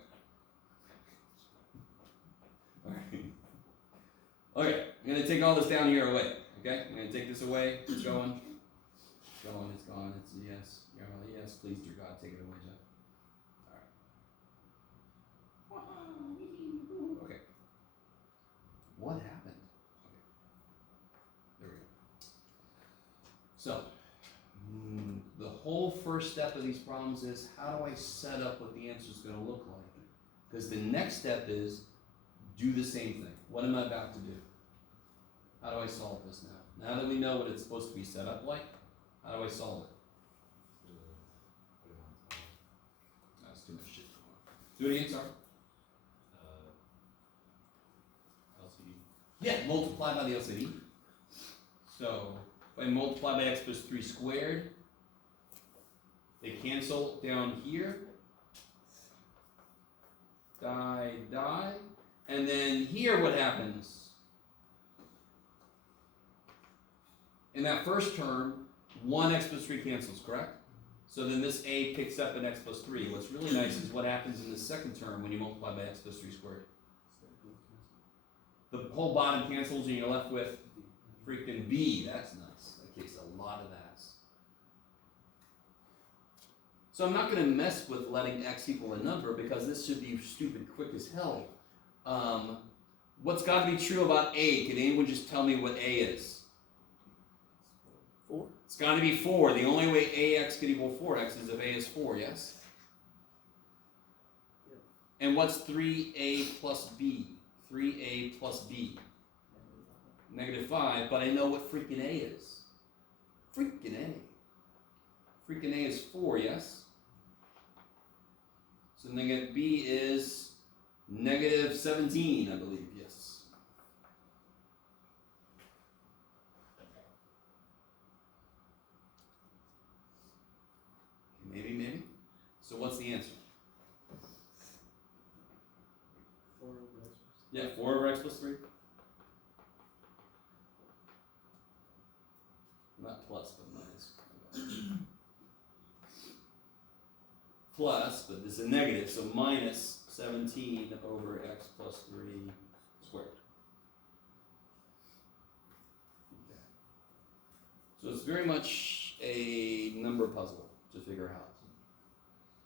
Okay, I'm going to take all this down here away. Okay? I'm going to take this away. It's going. It's gone. It's a yes. You're a yes. Please, dear God, take it away, Jeff. Alright. Okay. What happened? Okay. There we go. So, the whole first step of these problems is, how do I set up what the answer is going to look like? Because the next step is, do the same thing. What am I about to do? How do I solve this now? Now that we know what it's supposed to be set up like, how do I solve it? That's too much shit. Do it again, sorry. LCD. Yeah, multiply by the LCD. So, if I multiply by x plus 3 squared, they cancel down here. Die. And then here what happens? In that first term, 1 x plus 3 cancels, correct? So then this a picks up an x plus 3. What's really nice is what happens in the second term when you multiply by x plus 3 squared. The whole bottom cancels and you're left with freaking b. That's nice. That kicks a lot of ass. So I'm not going to mess with letting x equal a number because this should be stupid quick as hell. What's got to be true about a? Can anyone just tell me what a is? 4. It's got to be 4. The only way ax could equal 4x is if a is 4, yes? Yep. And what's 3a plus b? 3a plus b. -5, but I know what freaking a is. Freaking a. Freaking a is 4, yes? So then b is -17, I believe, yes. Maybe. So what's the answer? plus 3? Not plus, but minus. Plus, but this is a negative, so minus 17 over x plus 3 squared. Okay. So it's very much a number puzzle to figure out.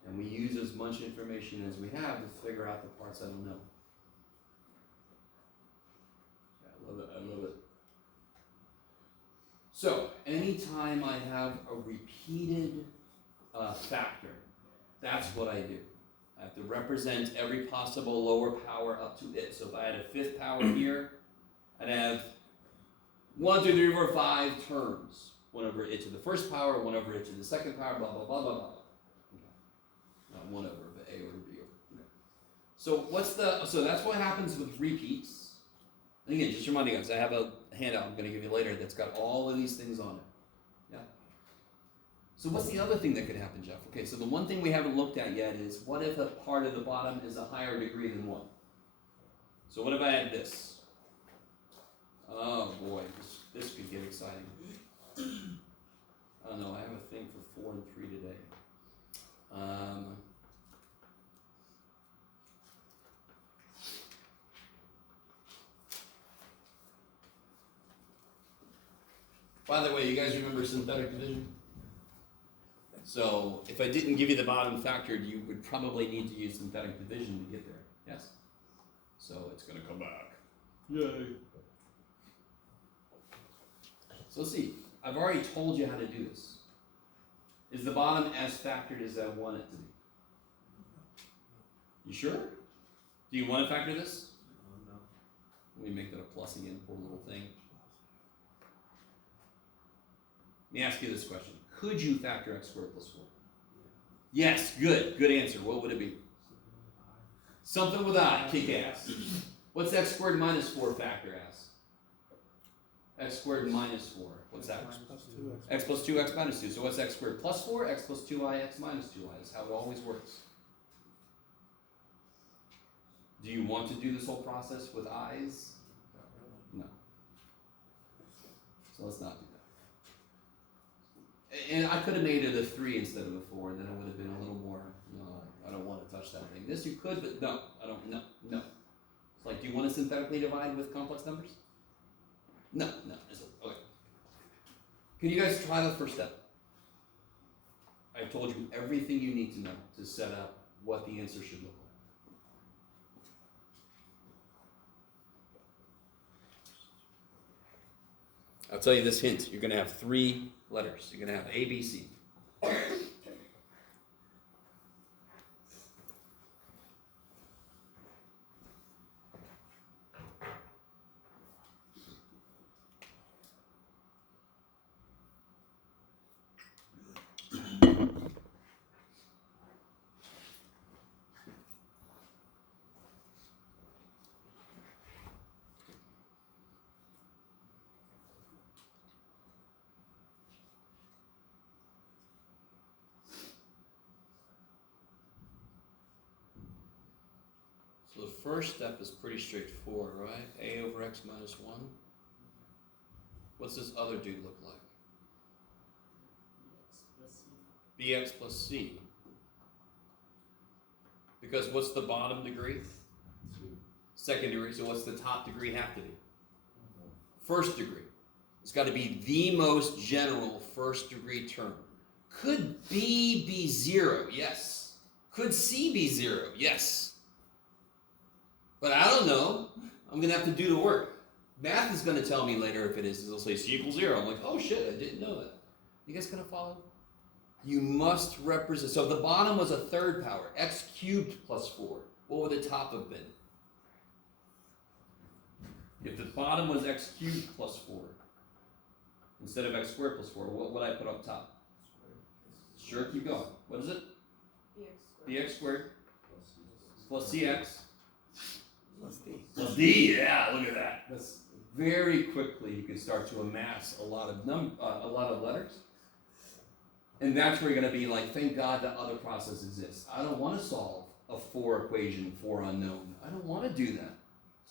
And we use as much information as we have to figure out the parts I don't know. Yeah, I love it, I love it. So, anytime I have a repeated factor, that's what I do. I have to represent every possible lower power up to it. So if I had a fifth power here, I'd have 1, 2, 3, 4, 5 terms. 1 over it to the first power, 1 over it to the second power, blah, blah, blah, blah, blah. Okay. Not 1 over, but a over b over. Okay. So that's what happens with repeats. And again, just reminding us, I have a handout I'm going to give you later that's got all of these things on it. Yeah. So what's the other thing that could happen, Jeff? Okay, so the one thing we haven't looked at yet is what if a part of the bottom is a higher degree than 1? So what if I had this? Oh boy, this could get exciting. Oh no, I have a thing for 4 and 3 today. By the way, you guys remember synthetic division? So if I didn't give you the bottom factored, you would probably need to use synthetic division to get there. Yes? So it's going to come back. Yay. So let's see. I've already told you how to do this. Is the bottom as factored as I want it to be? You sure? Do you want to factor this? No. Let me make that a plus again, poor little thing. Let me ask you this question. Could you factor x squared plus 4? Yes, good. Good answer. What would it be? Something with I. Kick ass. What's x squared minus 4 factor as? X squared minus 4. What's that? X plus 2. X plus 2, x minus 2. So what's x squared plus 4? X plus 2i, x minus 2i. That's how it always works. Do you want to do this whole process with i's? No. So let's not do that. And I could have made it a 3 instead of a 4, then it would have been a little more, no, I don't want to touch that thing. This you could, but no, I don't, no. It's like, do you want to synthetically divide with complex numbers? No. Okay. Can you guys try the first step? I told you everything you need to know to set up what the answer should look like. I'll tell you this hint. You're going to have 3 letters. You're going to have A, B, C. So the first step is pretty straightforward, right? A over x minus 1. What's this other dude look like? Bx plus c. Because what's the bottom degree? 2. Second degree. So what's the top degree have to be? First degree. It's got to be the most general first degree term. Could B be 0? Yes. Could C be 0? Yes. But I don't know. I'm going to have to do the work. Math is going to tell me later if it is. It'll say C equals 0. I'm like, oh shit, I didn't know that. You guys going to follow? You must represent. So if the bottom was a third power, x cubed plus 4. What would the top have been? If the bottom was x cubed plus 4, instead of x squared plus 4, what would I put up top? Sure, keep going. What is it? Bx squared plus cx Plus D. plus d. Yeah, look at that. That's very quickly you can start to amass a lot of letters, and that's where you're going to be like, thank God that other process exists. I don't want to solve a 4 equation, 4 unknown. I don't want to do that.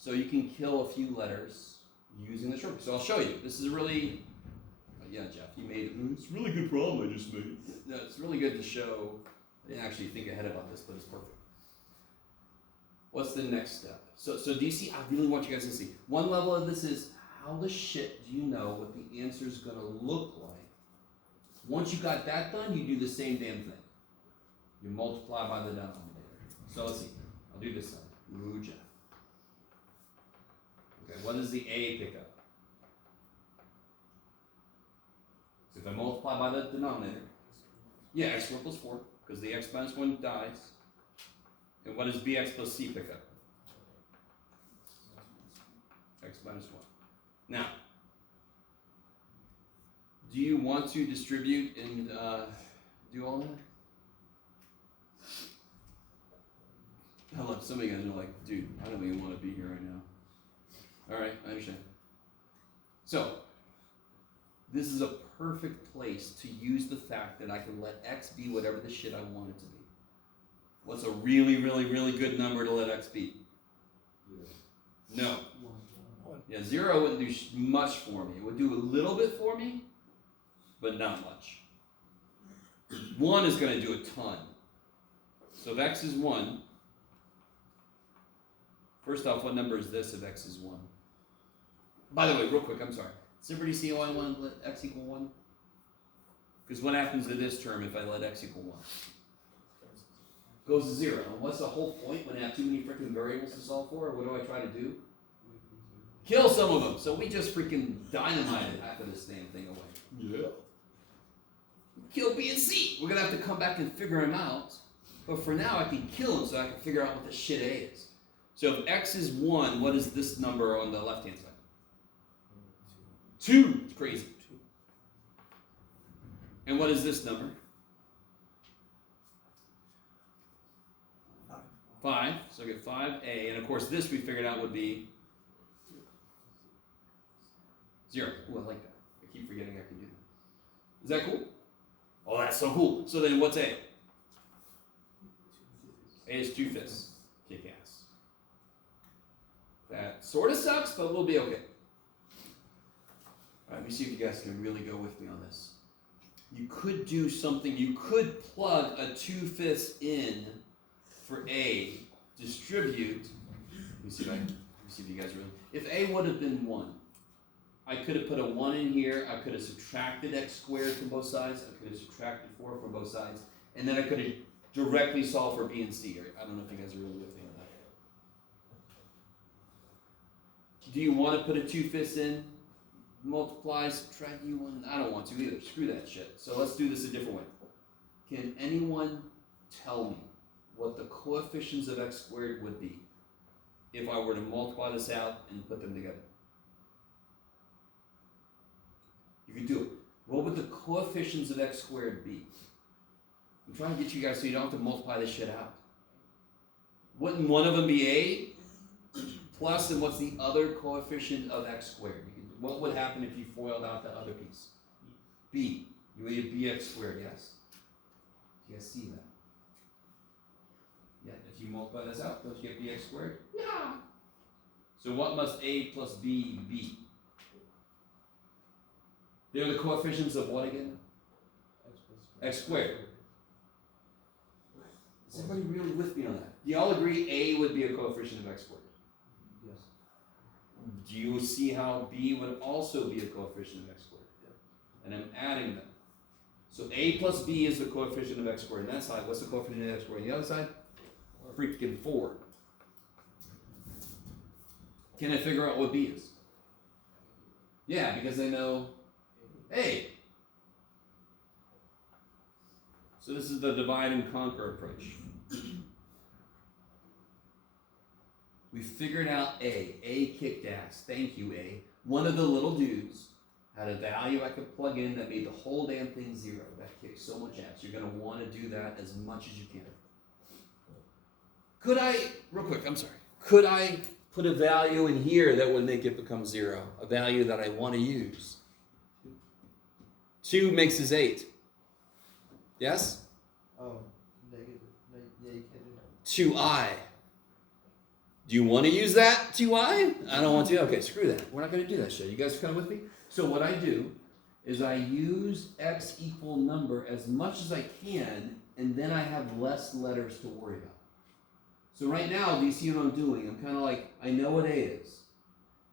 So you can kill a few letters using the shortcut. So I'll show you. This is a really, yeah, Jeff, you made it. It's a really good problem I just made. No, it's really good to show. I didn't actually think ahead about this, but it's perfect. What's the next step? So do you see? I really want you guys to see. One level of this is how the shit do you know what the answer is going to look like? Once you got that done, you do the same damn thing. You multiply by the denominator. So let's see. I'll do this side. Ooh, Jeff. Okay, what does the A pick up? So if I multiply by the denominator, yeah, x squared plus 4, because the x minus 1 dies. And what does bx plus c pick up? X minus 1. Now, do you want to distribute and do all that? I love some of you guys are like, dude, I don't even want to be here right now. All right, I understand. So, this is a perfect place to use the fact that I can let x be whatever the shit I want it to be. What's a really, really, really good number to let x be? No. Yeah, 0 wouldn't do much for me. It would do a little bit for me, but not much. 1 is going to do a ton. So if x is 1, first off, what number is this if x is 1? By the way, real quick, I'm sorry. Does everybody see why I want to let x equal 1? Because what happens to this term if I let x equal 1? Goes to 0. And what's the whole point when I have too many freaking variables to solve for? What do I try to do? Kill some of them. So we just freaking dynamited half of this damn thing away. Yeah. Kill B and C. We're going to have to come back and figure them out. But for now, I can kill them so I can figure out what the shit A is. So if x is 1, what is this number on the left-hand side? 2. It's crazy. And what is this number? 5. So I get 5a. And of course, this we figured out would be 0. Ooh, I like that. I keep forgetting I can do that. Is that cool? Oh, that's so cool. So then what's A? A is 2/5. Kick ass. That sort of sucks, but we'll be okay. All right, let me see if you guys can really go with me on this. You could do something. You could plug a 2/5 in for A, distribute. Let me see if you guys really. If A would have been 1, I could have put a 1 in here. I could have subtracted x squared from both sides. I could have subtracted 4 from both sides, and then I could have directly solved for B and C. I don't know if you guys are really with me on that. Do you want to put a 2/5 in? Multiply, subtract, you want? I don't want to either. Screw that shit. So let's do this a different way. Can anyone tell me what the coefficients of x squared would be if I were to multiply this out and put them together? You could do it. What would the coefficients of x squared be? I'm trying to get you guys so you don't have to multiply this shit out. Wouldn't one of them be A plus, and what's the other coefficient of x squared? What would happen if you FOILed out the other piece? B. You would get bx squared, yes? Do you guys see that? Yeah, if you multiply this out, don't you get bx squared? Yeah. So what must A plus B be? They're the coefficients of what again? X squared. Is everybody really with me on that? Do y'all agree A would be a coefficient of x squared? Yes. Do you see how B would also be a coefficient of x squared? Yeah. And I'm adding them. So A plus B is the coefficient of x squared on that side. What's the coefficient of x squared on the other side? Freaking 4. Can I figure out what B is? Yeah, because I know A. So this is the divide and conquer approach. We figured out A. A kicked ass. Thank you, A. One of the little dudes had a value I could plug in that made the whole damn thing 0. That kicked so much ass. You're going to want to do that as much as you can. Could I, real quick, I'm sorry. Could I put a value in here that would make it become 0? A value that I want to use. 2 makes us 8. Yes? Oh, negative. Yeah, you can't do that. 2i. Do you want to use that, TY? I don't want to. Okay, screw that. We're not going to do that shit. You guys come with me? So what I do is I use x equal number as much as I can, and then I have less letters to worry about. So right now, do you see what I'm doing? I'm kind of like, I know what A is.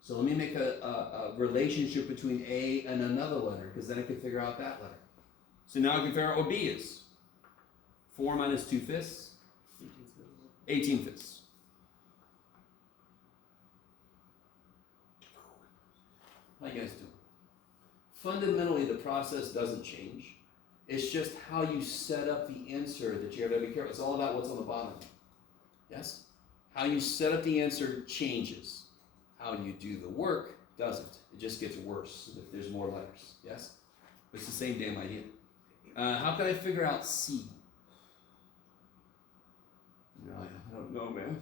So let me make a relationship between A and another letter, because then I can figure out that letter. So now I can figure out what B is. 4 minus 2 fifths, 18 fifths. How you guys doing? Fundamentally, the process doesn't change. It's just how you set up the answer that you have to be careful. It's all about what's on the bottom. Yes? How you set up the answer changes. How you do the work doesn't. It just gets worse if there's more letters. Yes? But it's the same damn idea. How can I figure out C? No, I don't know, man.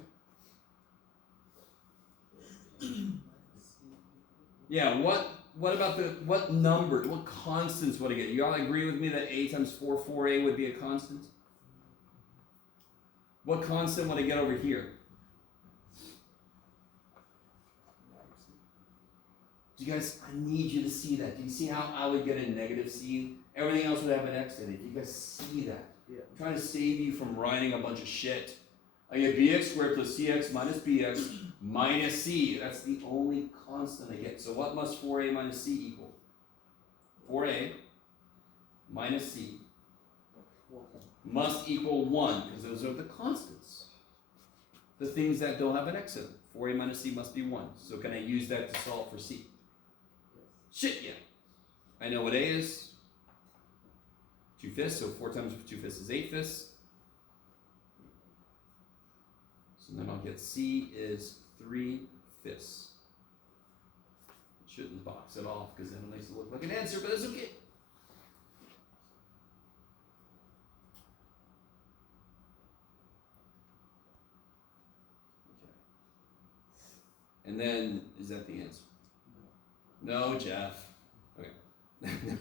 Yeah, what about what number, what constants would I get? You all agree with me that A times 4a would be a constant? What constant would I get over here? Do you guys, I need you to see that. Do you see how I would get a negative C? Everything else would have an X in it. Do you guys see that? Yeah. I'm trying to save you from writing a bunch of shit. I get bx squared plus cx minus bx minus c. That's the only constant I get. So what must 4a minus c equal? 4a minus c must equal 1, because those are the constants. The things that don't have an x in them. 4a minus c must be 1. So can I use that to solve for c? Shit, yeah. I know what a is. 2 fifths, so 4 times 2 fifths is 8 fifths. So then I'll get C is 3 fifths. Shouldn't box it off because then it makes it look like an answer, but that's okay. Okay. And then, is that the answer? No, Jeff. Okay.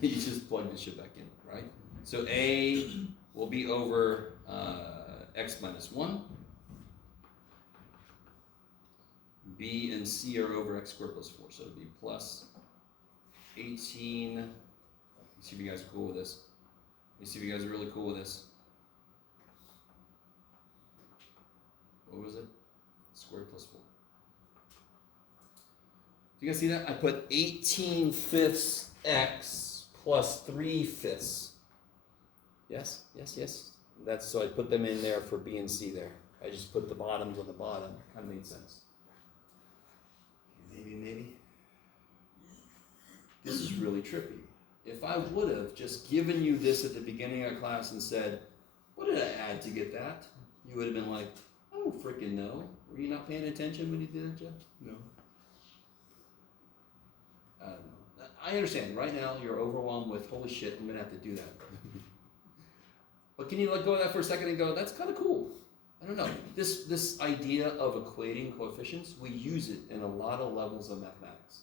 You just plug this shit back in, right? So A will be over x minus 1. B and C are over x squared plus 4, so it'll be plus 18. Let's see if you guys are cool with this. Let me see if you guys are really cool with this. What was it? Squared plus 4. Do you guys see that? I put 18 fifths x plus 3 fifths. Yes, yes, yes. That's so I put them in there for B and C there. I just put the bottoms on the bottom. Kind of made sense. Maybe. This is really trippy. If I would have just given you this at the beginning of class and said, what did I add to get that? You would have been like, I don't freaking know. Were you not paying attention when you did it, Jeff? No. I don't know. I understand. Right now, you're overwhelmed with, holy shit, I'm going to have to do that. But can you let go of that for a second and go, that's kind of cool. I don't know. This idea of equating coefficients, we use it in a lot of levels of mathematics.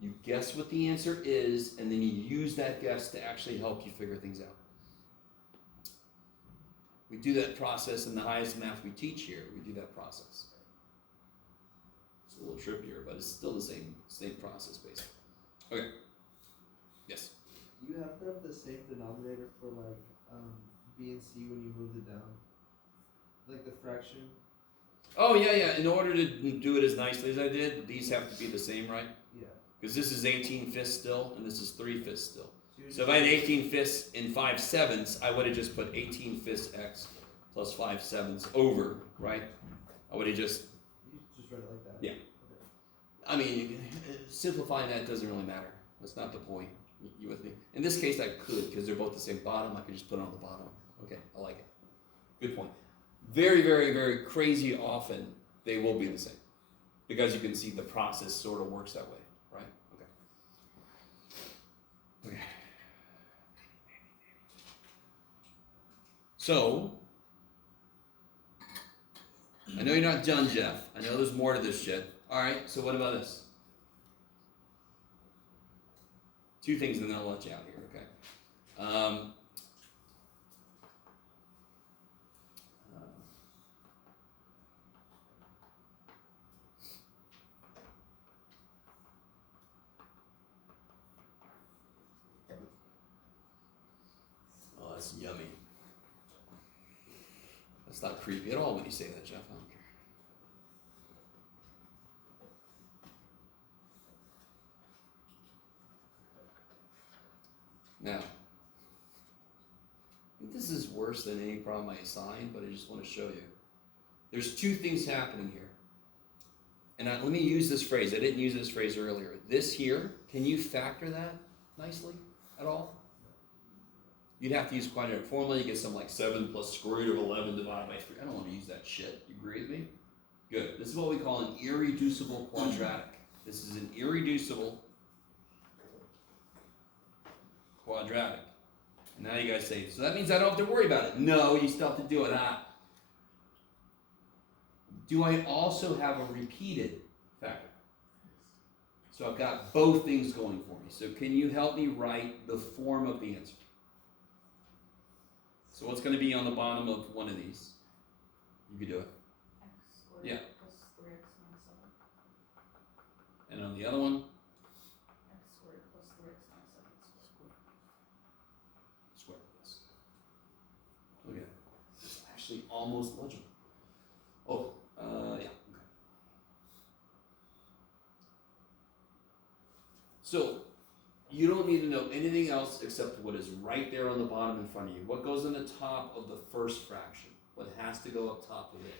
You guess what the answer is, and then you use that guess to actually help you figure things out. We do that process in the highest math we teach here. We do that process. It's a little trippier, but it's still the same process, basically. Okay. Yes? You have to have the same denominator for like B and C when you move it down. Like the fraction. Oh, yeah. In order to do it as nicely as I did, these have to be the same, right? Yeah. Because this is 18 fifths still, and this is 3 fifths still. So if I had 18 fifths and 5 sevenths, I would have just put 18 fifths x plus 5 sevenths over, right? I would have just... You just write it like that? Yeah. Okay. I mean, simplifying that doesn't really matter. That's not the point. You with me? In this case, I could, because they're both the same bottom. I could just put it on the bottom. Okay, I like it. Good point. Very, very, very crazy often, they will be the same. Because you can see the process sort of works that way, right? Okay. So, I know you're not done, Jeff. I know there's more to this shit. Alright, so what about this? 2 things and then I'll let you out here, okay? it's yummy. That's not creepy at all when you say that, Jeff. I don't care. Now, this is worse than any problem I assigned, but I just want to show you. There's two things happening here. And let me use this phrase. I didn't use this phrase earlier. This here, can you factor that nicely at all? You'd have to use quadratic formula. You get something like 7 plus square root of 11 divided by 3. I don't want to use that shit. You agree with me? Good. This is what we call an irreducible quadratic. This is an irreducible quadratic. And now you guys say, so that means I don't have to worry about it. No, you still have to do it. Do I also have a repeated factor? So I've got both things going for me. So can you help me write the form of the answer? So what's going to be on the bottom of one of these? You can do it. X squared Yeah. plus 3x minus 7. And on the other one? X squared plus 3x minus 7 Square. Yes. Okay. It's actually almost legible. Oh, yeah. Okay. So, you don't need to know anything else except what is right there on the bottom in front of you. What goes on the top of the first fraction? What has to go up top of it?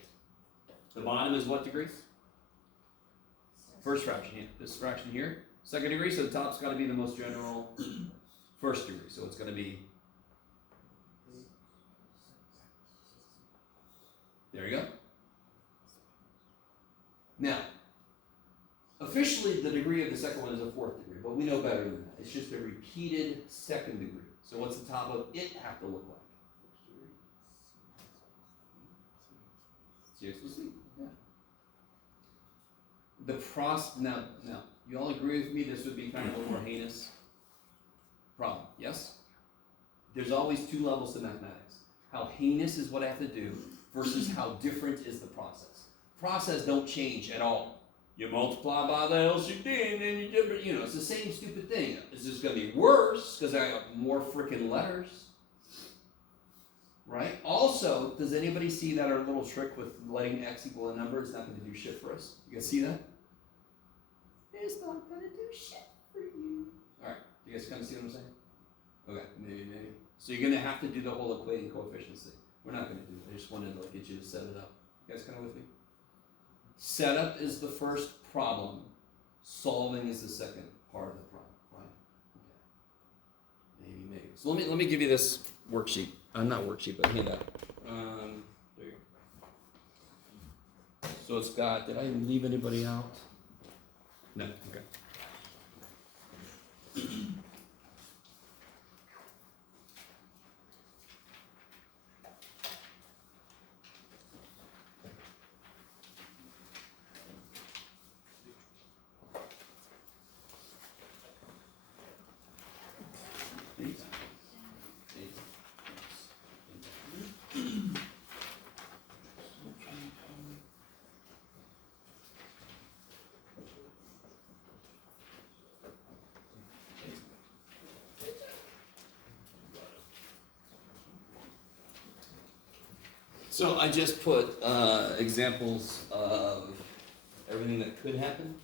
The bottom is what degrees? First fraction here. This fraction here. Second degree, so the top's got to be the most general first degree. So it's going to be, there you go. Now, officially the degree of the second one is a fourth degree, but we know better than that. It's just a repeated second degree. So what's the top of it have to look like? CX plus C. Yeah. The now, you all agree with me this would be kind of a little more heinous problem, yes? There's always two levels to mathematics. How heinous is what I have to do versus how different is the process. Process don't change at all. You multiply by the LCD and then you know, it's the same stupid thing. It's just going to be worse because I got more freaking letters. Right? Also, does anybody see that our little trick with letting x equal a number is not going to do shit for us? You guys see that? It's not going to do shit for you. Alright, you guys kind of see what I'm saying? Okay, maybe. So you're going to have to do the whole equating coefficients thing. We're not going to do it. I just wanted to get you to set it up. You guys kind of with me? Setup is the first problem. Solving is the second part of the problem, right? Okay. Maybe. So let me give you this worksheet. Not worksheet, but handout. There you go. So it's got. Did I leave anybody out? No. Okay. So I just put examples of everything that could happen.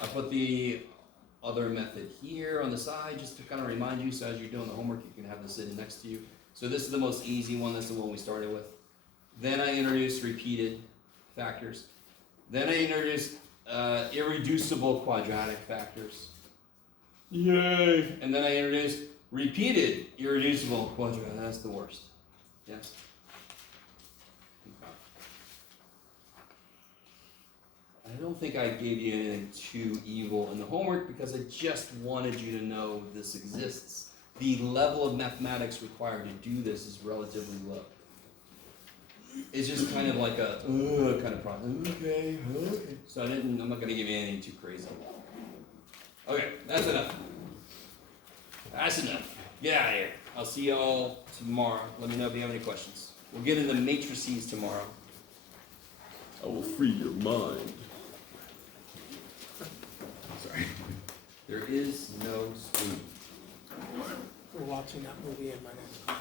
I put the other method here on the side just to kind of remind you, so as you're doing the homework you can have this sitting next to you. So this is the most easy one, that's the one we started with. Then I introduced repeated factors. Then I introduced irreducible quadratic factors. Yay! And then I introduced repeated irreducible quadratic. That's the worst. Yes? I don't think I gave you anything too evil in the homework because I just wanted you to know this exists. The level of mathematics required to do this is relatively low. It's just kind of like a kind of problem. Okay. So I'm not going to give you anything too crazy. Okay, that's enough. That's enough. Get out of here. I'll see y'all tomorrow. Let me know if you have any questions. We'll get into matrices tomorrow. I will free your mind. is no spoon. We're watching that movie in my next class.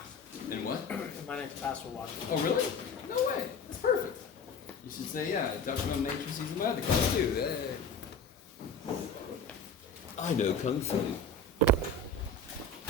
And what? In my next class, we're watching. Oh, really? No way. That's perfect. You should say, yeah, Dr. Mel matrices in my other class too. Hey. I know Kung Fu.